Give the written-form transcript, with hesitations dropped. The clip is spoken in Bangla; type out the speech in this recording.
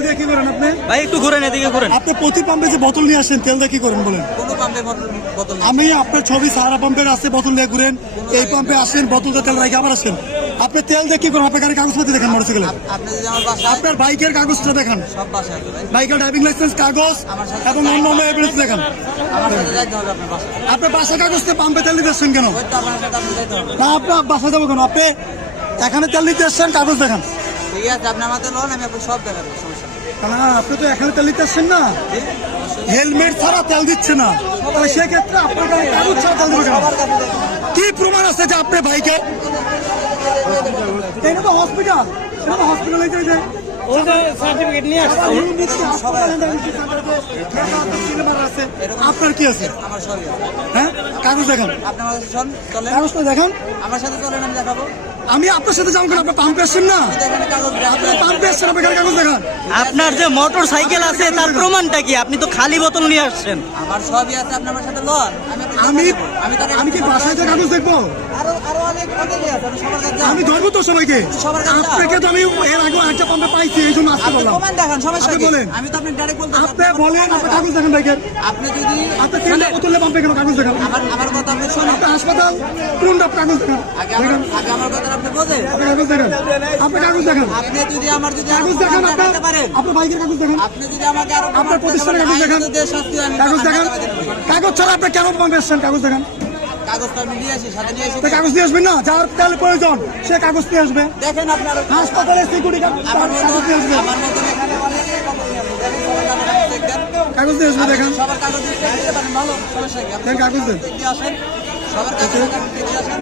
তেল দিয়ে কি করেন আপনি? ভাই একটু ঘুরেন, এদিকে ঘুরেন। আপনি প্রতি পাম্পে যে বোতল নিয়ে আসেন তেল দিয়ে কি করেন বলেন? কোনো পাম্পে বোতল নেই। আমি আপনার ছবি সারা পাম্পের আছে বোতল দিয়ে ঘুরেন, এই পাম্পে আসেন বোতলটা তেল রেখে আবার আসেন। আপনি তেল দিয়ে কি করেন? আপনার গাড়ির কাগজপত্র দেখেন মোটরসাইকেলে। আপনি যদি আমার বাসায় আপনার বাইকের কাগজটা দেখান, সব বাসায় আছে ভাই। বাইকের ড্রাইভিং লাইসেন্স কাগজ এবং অন্য এভিডেন্স দেখান। আমার সাথে যাইতে হবে আপনার বাসায়। আপনার বাসা কাগজটা পাম্পে তেল দিতে আসছেন কেন? ওই তো আপনার সাথে আপনি যাইতে হবে। না আপনার বাসা যাবো কেন? আপনি এখানে তেল দিতে আসছেন, কাগজ দেখান। ঠিক আছে, আপনি আমাদের লোন, আমি আপনার সব দেখাবো, সমস্যা নেই। না আপনি তো এখানে তেল দিতে আসছেন না, হেলমেট ছাড়া তেল দিচ্ছে না, তাহলে সেক্ষেত্রে আপনার গাড়ি কাগজ ছাড়া তেল দেবে কেন? কি প্রমাণ আছে যে আপনি বাইকে? এটা তো হসপিটাল, এটা তো হসপিটালে যায়। সার্টিফিকেট নিয়ে আসছে। আপনার কি আছে? আমার সবই আছে। হ্যাঁ কাগজ দেখান, আপনি আমার সাথে চলেন, কাগজটা দেখান। আমার সাথে চলেন, আমি দেখাবো। আমি আপনার সাথে যাবো কেন? আপনার পাম্পে আসছেন না, এখানে কাগজ আপনার পাম্পে আসছেন, আপনার গাড়ির কাগজ দেখান। আপনার যে মোটর সাইকেল আছে তার প্রমাণটা কি? আপনি তো খালি বোতল নিয়ে আসছেন। আমার সবই আছে, আপনি আমার সাথে লোন, আমি আমি তাকে আমি কি বাসায় যে কাগজ দেখবো? আরো অনেকেই আছে, আমি সবার কাছে আমি ধরবো তো সবাইকে। সবার কাছে যান। আপনাকে তো আমি এর আগে একটা পাম্পে পাইছি, এই জন্য আসতে আপনি বললাম। প্রমাণ দেখান, সমস্যা আপনি কি? বলেন। আমি তো আপনি ডাইরেক্ট বলতে আপনি বলেন, আপনার কাগজ দেখান বাইকের। আপনি যদি আপনি তেল বোতলে পাম্পে কেন কাগজ দেখান? আমার কথা আপনি শুনুন, আপনি হাসপাতাল কোনটা কাগজ দেখান? আগে আমার কথা আপনি বোঝেন। আপনি কাগজ দেখান, আপনি কাগজ দেখান, আপনি যদি আমার যদি কাগজ দেখান। আপনার দেখাতে পারেন, আপনার বাইকের কাগজ দেখান, আপনি যদি আমাকে আরো আপনার প্রতিষ্ঠানের কাগজ দেখান, কাগজ দেখান। কাগজ ছাড়া আপনি কেন পাম্পে আসছেন? কাগজ দেখান। কাগজটা আমি নিয়ে আসি, সাথে নিয়ে আসি। তো কাগজ দিয়ে আসবেন না, যার তেল প্রয়োজন সে কাগজ নিয়ে আসবে। দেখেন আপনার হাসপাতালে সিকিউরিটি গার্ড আমার কাগজ নিয়ে আসবে, আমার মতন এখানে অনেকেই কাগজ নিয়ে আসে। দেখেন সবার কাগজ দেখবেন, কাগজ দিয়ে আসবে। দেখান, সবার কাগজ দিতে পারেন, ভালো, সমস্যা কি? আপনি কাগজ দেন। দেখতে আসেন, সবার কাগজ দেখতে আসেন।